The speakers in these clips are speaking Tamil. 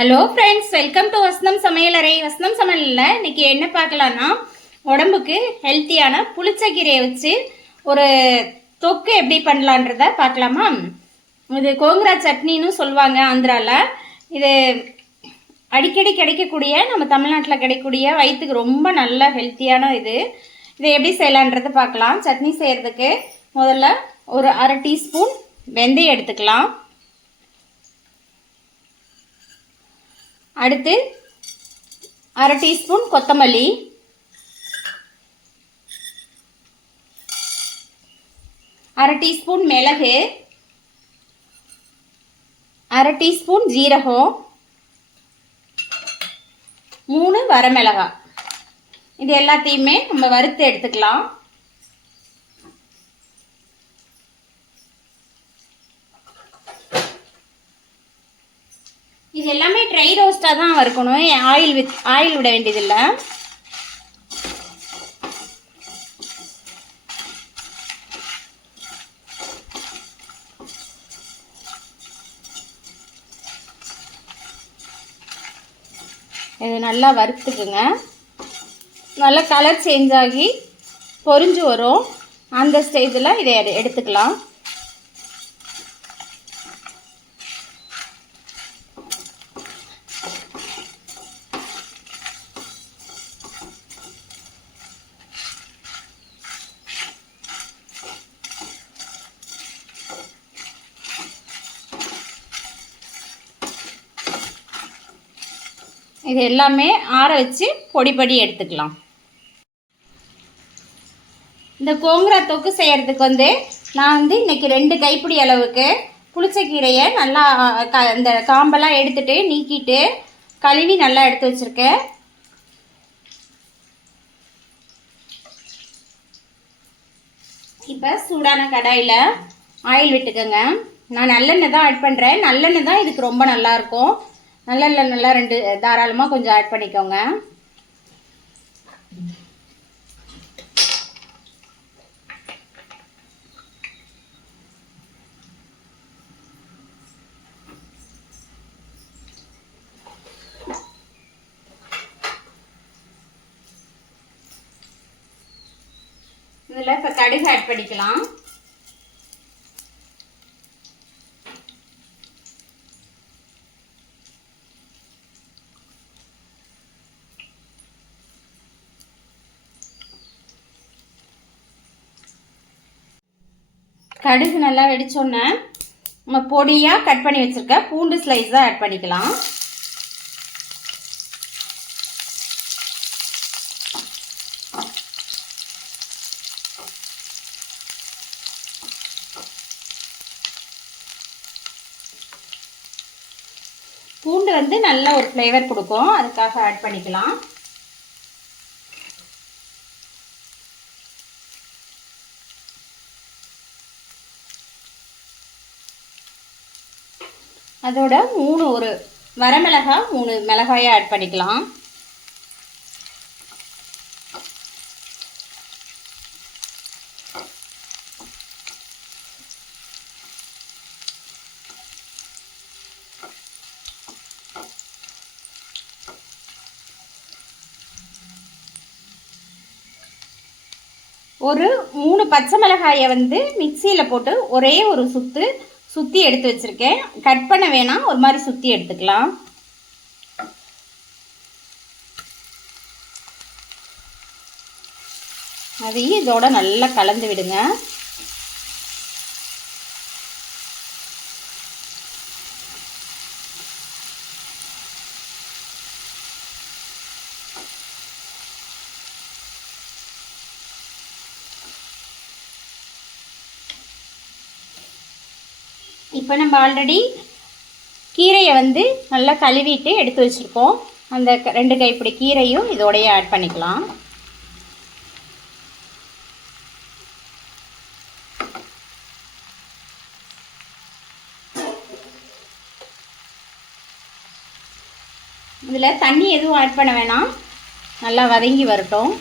ஹலோ ஃப்ரெண்ட்ஸ், வெல்கம் டு வசனம் சமையலறை. வசனம் சமையலில் இன்றைக்கி என்ன பார்க்கலான்னா, உடம்புக்கு ஹெல்த்தியான புளிச்சக்கீரையை வச்சு ஒரு தொக்கு எப்படி பண்ணலான்றத பார்க்கலாமா? இது கோங்கரா சட்னின்னு சொல்லுவாங்க ஆந்திராவில். இது அடிக்கடி கிடைக்கக்கூடிய, நம்ம தமிழ்நாட்டில் கிடைக்கக்கூடிய வயிற்றுக்கு ரொம்ப நல்ல ஹெல்த்தியான இதை எப்படி செய்யலான்றதை பார்க்கலாம். சட்னி செய்கிறதுக்கு முதல்ல ஒரு அரை டீஸ்பூன் வெந்தயம் எடுத்துக்கலாம். அடுத்து அரை டீஸ்பூன் கொத்தமல்லி, அரை டீஸ்பூன் மிளகு, அரை டீஸ்பூன் ஜீரகம், 3 வரமிளகாய். இது எல்லாத்தையுமே நம்ம வறுத்து எடுத்துக்கலாம். இது எல்லாமே ட்ரை ரோஸ்ட்டாக தான் வறுக்கணும், ஆயில் விட வேண்டியதில்லை. இது நல்லா வறுத்துக்குங்க. நல்லா கலர் சேஞ்ச் ஆகி பொரிஞ்சு வரும். அந்த ஸ்டேஜில் இதை எடுத்துக்கலாம். இது எல்லாமே ஆற வச்சு பொடி எடுத்துக்கலாம். இந்த கோங்கரா தொக்கு செய்கிறதுக்கு நான் இன்றைக்கி 2 கைப்பிடி அளவுக்கு புளிச்சக்கீரையை நல்லா இந்த காம்பெல்லாம் எடுத்துட்டு நீக்கிட்டு கழுவி நல்லா எடுத்து வச்சுருக்கேன். இப்போ சூடான கடாயில் ஆயில் விட்டுக்கோங்க. நான் நல்லெண்ணெய் தான் ஆட் பண்ணுறேன். நல்லெண்ணெய் தான் இதுக்கு ரொம்ப நல்லாயிருக்கும். நல்லெண்ணெய் நல்லா 2 தாராளமாக கொஞ்சம் ஆட் பண்ணிக்கோங்க. இதில் இப்போ கடுகு ஆட் பண்ணிக்கலாம். கடுகு நல்லா வெடிச்சோன்னே நம்ம பொடியாக கட் பண்ணி வச்சுருக்க பூண்டு ஸ்லைஸ் தான் ஆட் பண்ணிக்கலாம். பூண்டு நல்ல ஒரு ஃப்ளேவர் கொடுக்கும், அதுக்காக ஆட் பண்ணிக்கலாம். அதோட 3 ஒரு வரமிளகாய் 3 மிளகாயை ஆட் பண்ணிக்கலாம். ஒரு 3 பச்சை மிளகாயை மிக்சியில் போட்டு ஒரே ஒரு சுற்றி எடுத்து வச்சுருக்கேன். கட் பண்ண வேணாம், ஒரு மாதிரி சுற்றி எடுத்துக்கலாம். அதையும் இதோட நல்லா கலந்து விடுங்க. இப்போ நம்ம ஆல்ரெடி கீரையை நல்லா கழுவிட்டு எடுத்து வச்சுருக்கோம். அந்த 2 கைப்பிடி கீரையும் இதோடையே ஆட் பண்ணிக்கலாம். இதில் தண்ணி எதுவும் ஆட் பண்ண வேணாம், நல்லா வதங்கி வரட்டும்.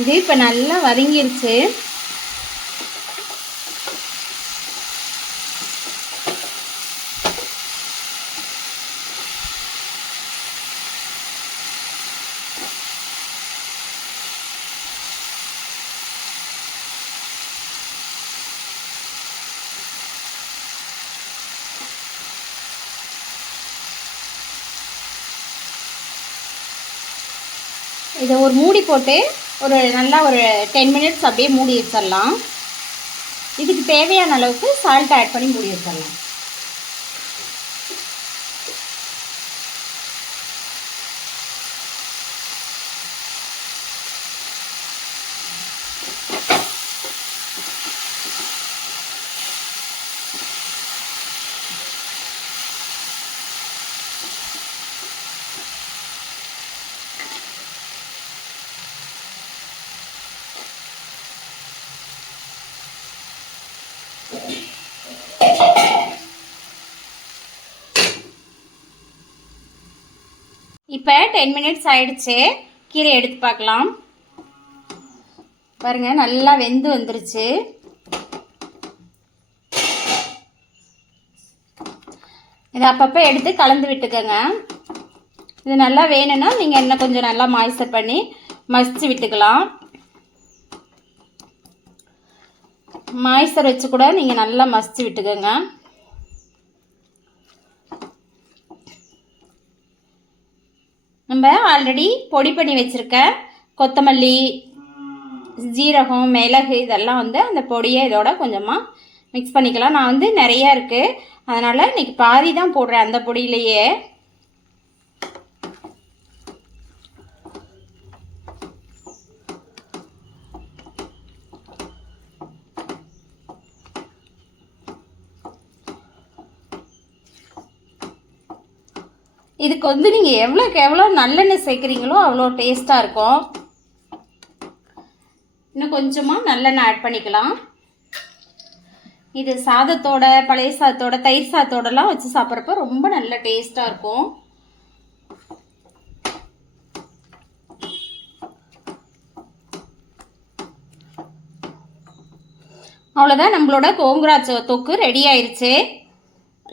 இது இப்போ நல்லா வதங்கிருச்சு. இதை ஒரு மூடி போட்டு நல்லா ஒரு 10 மினிட்ஸ் அப்படியே மூடி வச்சிடலாம். இதுக்கு தேவையான அளவுக்கு சால்ட் ஆட் பண்ணி மூடி வச்சிடலாம். இப்போ 10 மினிட்ஸ் ஆயிடுச்சு. கீரை எடுத்து பார்க்கலாம். பாருங்க, நல்லா வெந்து வந்துருச்சு. இதை அப்பப்போ எடுத்து கலந்து விட்டுக்கோங்க. இது நல்லா வேணும்னா நீங்கள் இன்னும் கொஞ்சம் நல்லா மாய்ஸ்சர் பண்ணி மசிச்சு விட்டுக்கலாம். மாய்ஸ்சர் வச்சு கூட நீங்கள் நல்லா மசிச்சு விட்டுக்கோங்க. நம்ம ஆல்ரெடி பொடி பண்ணி வச்சுருக்க கொத்தமல்லி, ஜீரகம், மிளகு இதெல்லாம் அந்த பொடியை இதோட கொஞ்சமாக மிக்ஸ் பண்ணிக்கலாம். நான் நிறையா இருக்குது, அதனால் இன்றைக்கி பாதி தான் போடுறேன் அந்த பொடியிலையே. இதுக்கு நீங்கள் எவ்வளோக்கு எவ்வளோ நல்லெண்ணெய் சேர்க்குறீங்களோ அவ்வளோ டேஸ்ட்டாக இருக்கும். இன்னும் கொஞ்சமாக நல்லெண்ணெய் ஆட் பண்ணிக்கலாம். இது சாதத்தோட, பழைய சாதத்தோட, தயிர் சாதத்தோடலாம் வச்சு சாப்பிட்றப்ப ரொம்ப நல்ல டேஸ்ட்டாக இருக்கும். அவ்வளோதான், நம்மளோட கோங்குரா தொக்கு ரெடி ஆயிடுச்சு.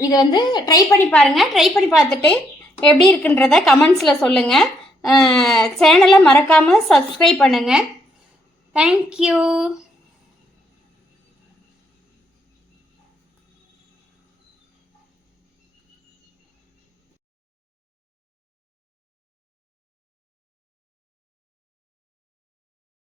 இது ட்ரை பண்ணி பாருங்கள். ட்ரை பண்ணி பார்த்துட்டு எப்படி இருக்குன்றத கமெண்ட்ஸில் சொல்லுங்கள். சேனலை மறக்காமல் சப்ஸ்கிரைப் பண்ணுங்கள். தேங்க்யூ.